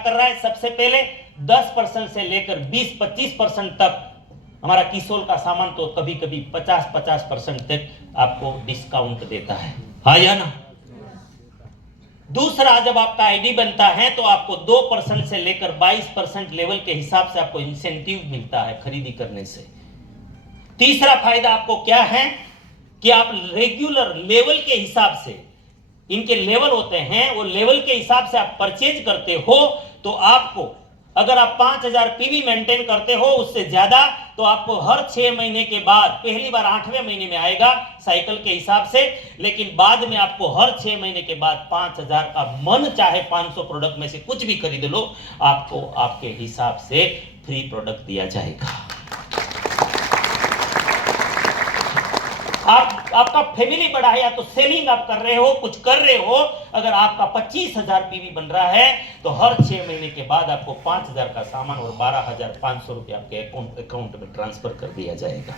कर रहा है? सबसे पहले 10% से लेकर 20-25% तक हमारा किसोल का सामान तो कभी कभी 50-50% तक आपको डिस्काउंट देता है, हाँ या ना? दूसरा, जब आपका आईडी बनता है तो आपको 2% से लेकर 22% लेवल के हिसाब से आपको इंसेंटिव मिलता है खरीदी करने से। तीसरा फायदा आपको क्या है कि आप रेगुलर लेवल के हिसाब से, इनके लेवल होते हैं, वो लेवल के हिसाब से आप परचेज करते हो तो आपको, अगर आप 5000 पीवी मेंटेन करते हो उससे ज्यादा, तो आपको हर 6 महीने के बाद, पहली बार 8वें महीने में आएगा साइकिल के हिसाब से, लेकिन बाद में आपको हर 6 महीने के बाद 5000 का मन चाहे 500 प्रोडक्ट में से कुछ भी खरीद लो, आपको आपके हिसाब से फ्री प्रोडक्ट दिया जाएगा। आपका फैमिली बड़ा है, या तो सेलिंग आप कर रहे हो, कुछ कर रहे हो, अगर आपका 25,000 पीवी बन रहा है तो हर 6 महीने के बाद आपको 5,000 का सामान और 12,500 रुपये आपके अकाउंट में ट्रांसफर कर दिया जाएगा।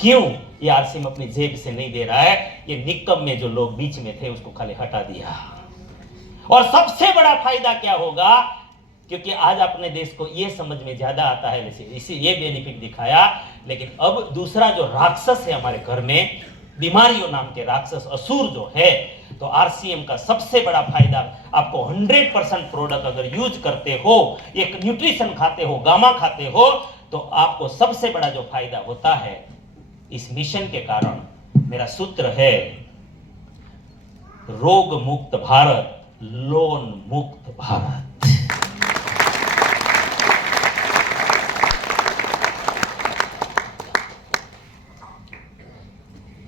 क्यों? ये आरसीएम अपनी जेब से नहीं दे रहा है, ये निकम में जो लोग बीच में थे उसको खाली हटा दिया। और सबसे बड़ा फायदा क्या होगा, क्योंकि आज अपने देश को ये समझ में ज्यादा आता है, इसी ये बेनिफिट दिखाया, लेकिन अब दूसरा जो राक्षस है हमारे घर में, बीमारियों नाम के राक्षस असुर जो है, तो आरसीएम का सबसे बड़ा फायदा, आपको 100% प्रोडक्ट अगर यूज करते हो, एक न्यूट्रिशन खाते हो, गामा खाते हो, तो आपको सबसे बड़ा जो फायदा होता है इस मिशन के कारण, मेरा सूत्र है रोग मुक्त भारत, लोन मुक्त भारत।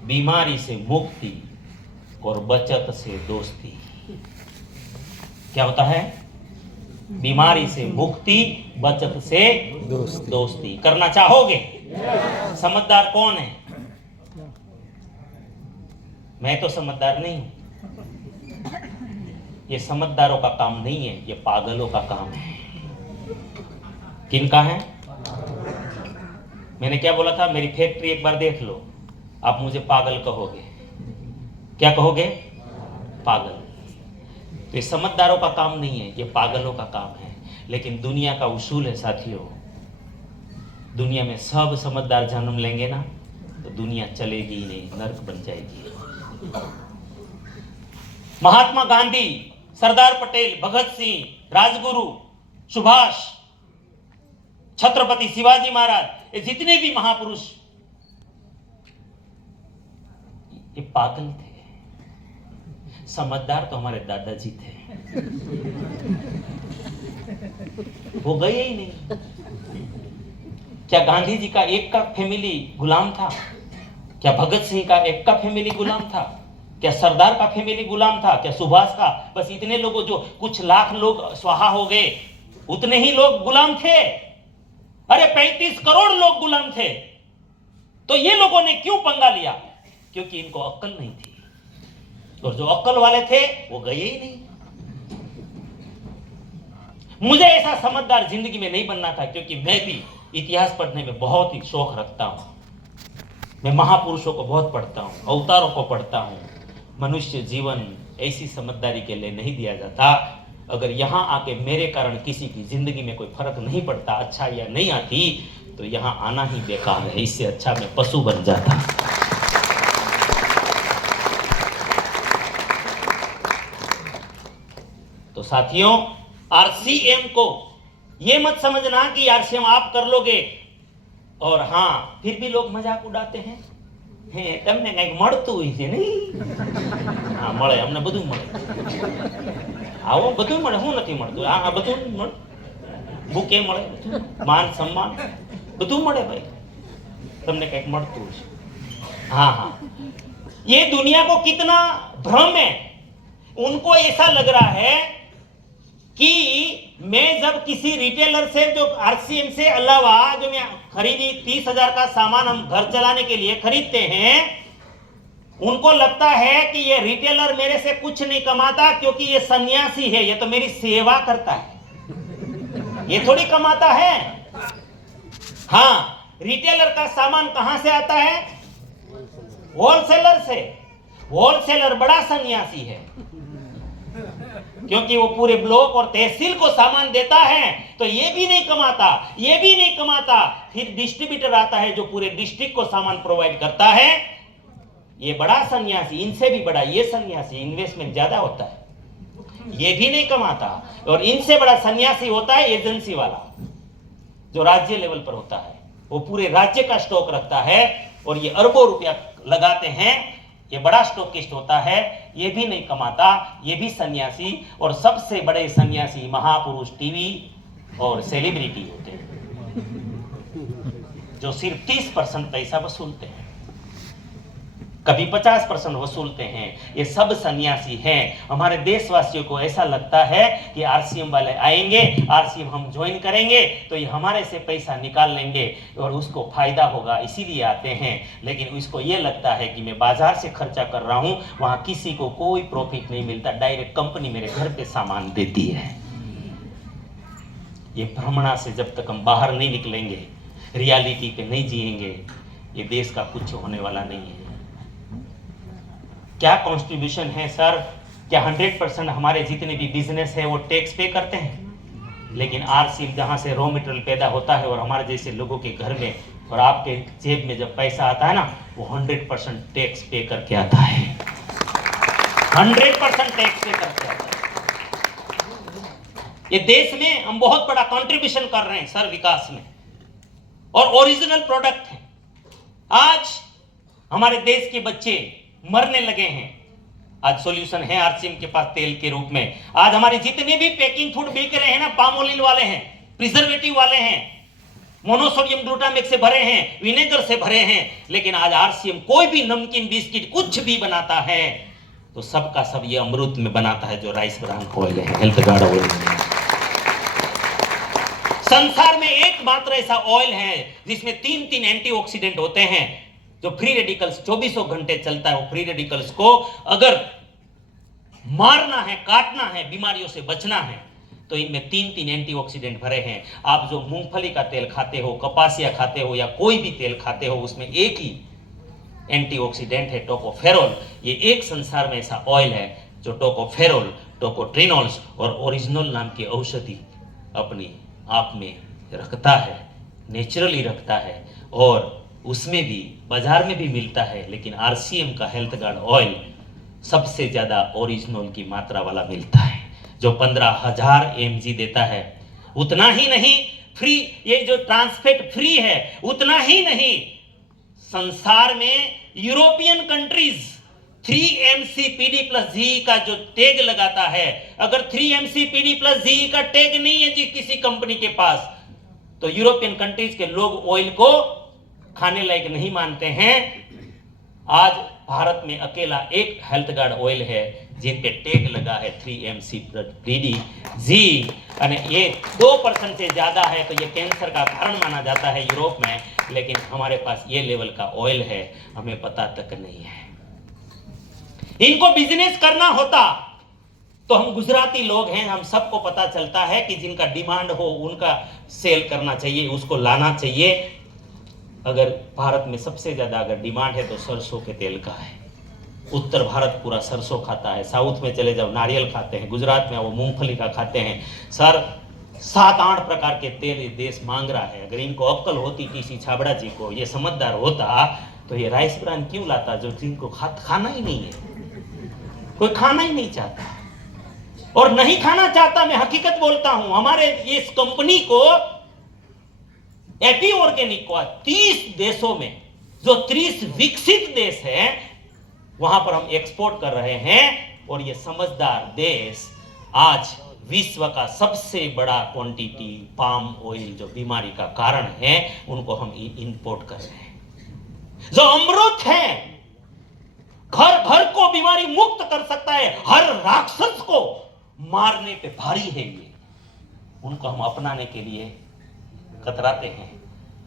बीमारी से मुक्ति और बचत से दोस्ती। क्या होता है? बीमारी से मुक्ति, बचत से दोस्ती। करना चाहोगे? समझदार कौन है? मैं तो समझदार नहीं हूं। ये समझदारों का काम नहीं है, ये पागलों का काम है। किनका है? मैंने क्या बोला था? मेरी फैक्ट्री एक बार देख लो, आप मुझे पागल कहोगे। क्या कहोगे? पागल। तो ये समझदारों का काम नहीं है, ये पागलों का काम है। लेकिन दुनिया का उसूल है साथियों, दुनिया में सब समझदार जन्म लेंगे ना तो दुनिया चलेगी ही नहीं, नर्क बन जाएगी। महात्मा गांधी, सरदार पटेल, भगत सिंह, राजगुरु, सुभाष, छत्रपति शिवाजी महाराज, ये जितने भी महापुरुष, ये पागल थे। समझदार तो हमारे दादाजी थे, वो गए ही नहीं। क्या गांधी जी का एक का फैमिली गुलाम था? क्या भगत सिंह का एक का फैमिली गुलाम था? क्या सरदार का फैमिली गुलाम था? क्या सुभाष का? बस इतने लोगों, जो कुछ लाख लोग स्वाहा हो गए, उतने ही लोग गुलाम थे? अरे 35 करोड़ लोग गुलाम थे। तो ये लोगों ने क्यों पंगा लिया? क्योंकि इनको अक्ल नहीं थी, और जो अक्ल वाले थे वो गए ही नहीं। मुझे ऐसा समझदार जिंदगी में नहीं बनना था, क्योंकि मैं भी इतिहास पढ़ने में बहुत ही शौक रखता हूं। मैं महापुरुषों को बहुत पढ़ता हूं, अवतारों को पढ़ता हूं। मनुष्य जीवन ऐसी समझदारी के लिए नहीं दिया जाता। अगर यहां आके मेरे कारण किसी की जिंदगी में कोई फर्क नहीं पड़ता, अच्छा या नहीं आती, तो यहां आना ही बेकार है। इससे अच्छा मैं पशु बन जाता। तो साथियों, आरसीएम को ये मत समझना कि आरसीएम आप कर लोगे और हाँ फिर भी लोग मजाक उड़ाते हैं, તમને કંઈક મળતું હોય છે નહીં? હા મળે, અમને બધું મળે। આવો બધું મળે, હું નથી મળતું? આ બધું મળે, બુકે મળે, માન સન્માન બધું મળે ભાઈ, તમને કંઈક મળતું છે। हाँ हाँ, ये दुनिया को कितना भ्रम है। उनको ऐसा लग रहा है कि मैं जब किसी रिटेलर से, जो आरसीएम से अलावा जो मैं खरीदी 30,000 का सामान हम घर चलाने के लिए खरीदते हैं, उनको लगता है कि ये रिटेलर मेरे से कुछ नहीं कमाता, क्योंकि ये सन्यासी है, ये तो मेरी सेवा करता है, ये थोड़ी कमाता है। हाँ, रिटेलर का सामान कहां से आता है? होलसेलर से। होलसेलर बड़ा सन्यासी है। क्योंकि वो पूरे ब्लॉक और तहसील को सामान देता है, तो ये भी नहीं कमाता, ये भी नहीं कमाता। फिर डिस्ट्रीब्यूटर आता है जो पूरे डिस्ट्रिक्ट को सामान प्रोवाइड करता है। ये बड़ा सन्यासी, इनसे भी बड़ा ये सन्यासी, इन्वेस्टमेंट ज्यादा होता है, ये भी नहीं कमाता। और इनसे बड़ा सन्यासी होता है एजेंसी वाला, जो राज्य लेवल पर होता है। वो पूरे राज्य का स्टॉक रखता है और ये अरबों रुपया लगाते हैं। ये बड़ा स्टॉकिस्ट होता है, ये भी नहीं कमाता, ये भी सन्यासी। और सबसे बड़े सन्यासी महापुरुष टीवी और सेलिब्रिटी होते हैं, जो सिर्फ 30% पैसा वसूलते हैं, कभी 50% वसूलते हैं। ये सब सन्यासी हैं। हमारे देशवासियों को ऐसा लगता है कि आरसीएम वाले आएंगे, आरसीएम हम ज्वाइन करेंगे तो ये हमारे से पैसा निकाल लेंगे और उसको फायदा होगा, इसीलिए आते हैं। लेकिन उसको ये लगता है कि मैं बाजार से खर्चा कर रहा हूं, वहां किसी को कोई प्रॉफिट नहीं मिलता, डायरेक्ट कंपनी मेरे घर पे सामान देती है। ये भ्रमणा से जब तक हम बाहर नहीं निकलेंगे, रियलिटी पे नहीं जिएंगे, ये देश का कुछ होने वाला नहीं है। क्या कॉन्स्टिट्यूशन है सर? क्या 100% हमारे जितने भी बिजनेस है वो टैक्स पे करते हैं? लेकिन आरसीएम जहां से रॉ मटेरियल पैदा होता है और हमारे जैसे लोगों के घर में और आपके जेब में जब पैसा आता है ना, वो 100% टैक्स पे करके आता है, 100% टैक्स पे करके आता है। ये देश में हम बहुत बड़ा कंट्रीब्यूशन कर रहे हैं सर विकास में, और ओरिजिनल प्रोडक्ट है। आज हमारे देश के बच्चे मरने लगे हैं, आज सॉल्यूशन है आरसीएम के पास तेल के रूप में। आज हमारे जितने भी पैकिंग फूड बिक रहे हैं ना, पाम ऑयल वाले हैं, प्रिजर्वेटिव वाले हैं, मोनोसोडियम ग्लूटामेट से भरे हैं, विनेगर से भरे हैं। लेकिन आज आरसीएम कोई भी नमकीन बिस्किट कुछ भी बनाता है तो सबका सब ये अमृत में बनाता है, जो राइस ब्रान ऑयल है, हेल्थ गार्ड ऑयल। संसार में एकमात्र ऐसा ऑयल है जिसमें 3 एंटीऑक्सीडेंट होते हैं, जो फ्री रेडिकल्स 24 घंटे चलता है। वो फ्री रेडिकल्स को अगर मारना है, काटना है, बीमारियों से बचना है, तो इनमें 3 एंटीऑक्सीडेंट भरे हैं। आप जो मूंगफली का तेल खाते हो, कपासिया खाते हो या कोई भी तेल खाते हो, उसमें एक ही एंटीऑक्सीडेंट है, टोकोफेरोल। ये एक संसार में ऐसा ऑयल है जो टोकोफेरोल, टोकोट्रिनोल्स और ओरिजिनल नाम की औषधि अपनी आप में रखता है, नेचुरली रखता है, और उसमें भी बाजार में भी मिलता है। लेकिन आरसीएम का हेल्थ गार्ड ऑयल सबसे ज्यादा ओरिजिनल की मात्रा वाला मिलता है, जो 15,000 mg देता है। उतना ही नहीं, फ्री, ये जो ट्रांसफेट फ्री है, उतना ही नहीं, संसार में यूरोपियन कंट्रीज 3-MCPD+GE का जो टैग लगाता है, अगर 3-MCPD+GE का टैग नहीं है जी किसी कंपनी के पास, तो यूरोपियन कंट्रीज के लोग ऑयल को खाने लायक नहीं मानते हैं। आज भारत में अकेला एक हेल्थ गार्ड ऑयल है जिन पे टैग लगा है 3-MCPD+GE, और ये 2% से ज्यादा है तो ये कैंसर का कारण माना जाता है यूरोप में। लेकिन हमारे पास ये लेवल का ऑयल है, हमें पता तक नहीं है। इनको बिजनेस करना होता तो हम गुजराती लोग हैं, हम सबको पता चलता है कि जिनका डिमांड हो उनका सेल करना चाहिए, उसको लाना चाहिए। अगर भारत में सबसे ज्यादा अगर डिमांड है तो सरसों के तेल का है। उत्तर भारत पूरा सरसों खाता है, साउथ में चले जाओ नारियल खाते हैं, गुजरात में वो मूंगफली का खाते हैं। सर 7-8 प्रकार के तेल ये देश मांग रहा है। अगर इनको अक्ल होती, टीसी छाबड़ा जी को, ये समझदार होता, तो ये राइस ब्रान क्यों लाता, जो जिनको खाना ही नहीं है, कोई खाना ही नहीं चाहता और नहीं खाना चाहता। मैं हकीकत बोलता हूं, हमारे इस कंपनी को, एपी ऑर्गेनिक को 30 देशों में, जो 30 विकसित देश हैं, वहां पर हम एक्सपोर्ट कर रहे हैं। और ये समझदार देश आज विश्व का सबसे बड़ा क्वांटिटी पाम ऑयल, जो बीमारी का कारण है, उनको हम इंपोर्ट कर रहे हैं। जो अमृत है, घर घर को बीमारी मुक्त कर सकता है, हर राक्षस को मारने पे भारी है ये, उनको हम अपनाने के लिए कतराते हैं।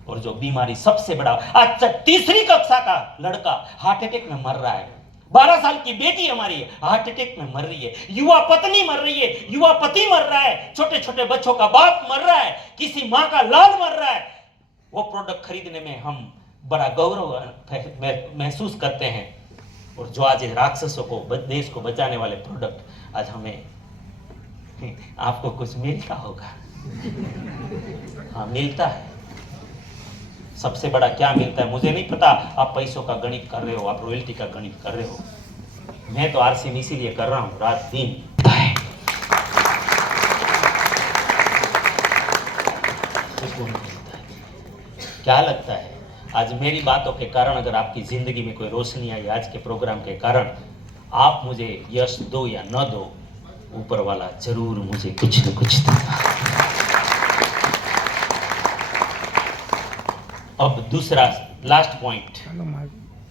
और जो बीमारी सबसे बड़ा, अच्छा 3री कक्षा का लड़का हार्ट अटैक में मर रहा है, 12 साल की बेटी हमारी हार्ट अटैक में मर रही है, युवा पत्नी मर रही है, युवा पति मर रहा है, छोटे छोटे बच्चों का बाप मर रहा है, किसी माँ का लाल मर रहा है। वो प्रोडक्ट खरीदने में हम बड़ा गौरव महसूस करते हैं। और जो आज राक्षसों को, देश को बचाने वाले प्रोडक्ट आज हमें आपको कुछ मिलता होगा। हाँ, मिलता है। सबसे बड़ा क्या मिलता है मुझे नहीं पता। आप पैसों का गणित कर रहे हो, आप रॉयल्टी का गणित कर रहे हो, मैं तो आरसीएम इसीलिए कर रहा हूं, रात दिन। क्या लगता है आज मेरी बातों के कारण अगर आपकी जिंदगी में कोई रोशनी आई, आज के प्रोग्राम के कारण, आप मुझे यश दो या न दो, ऊपर वाला जरूर मुझे कुछ न कुछ देगा। अब दूसरा लास्ट पॉइंट,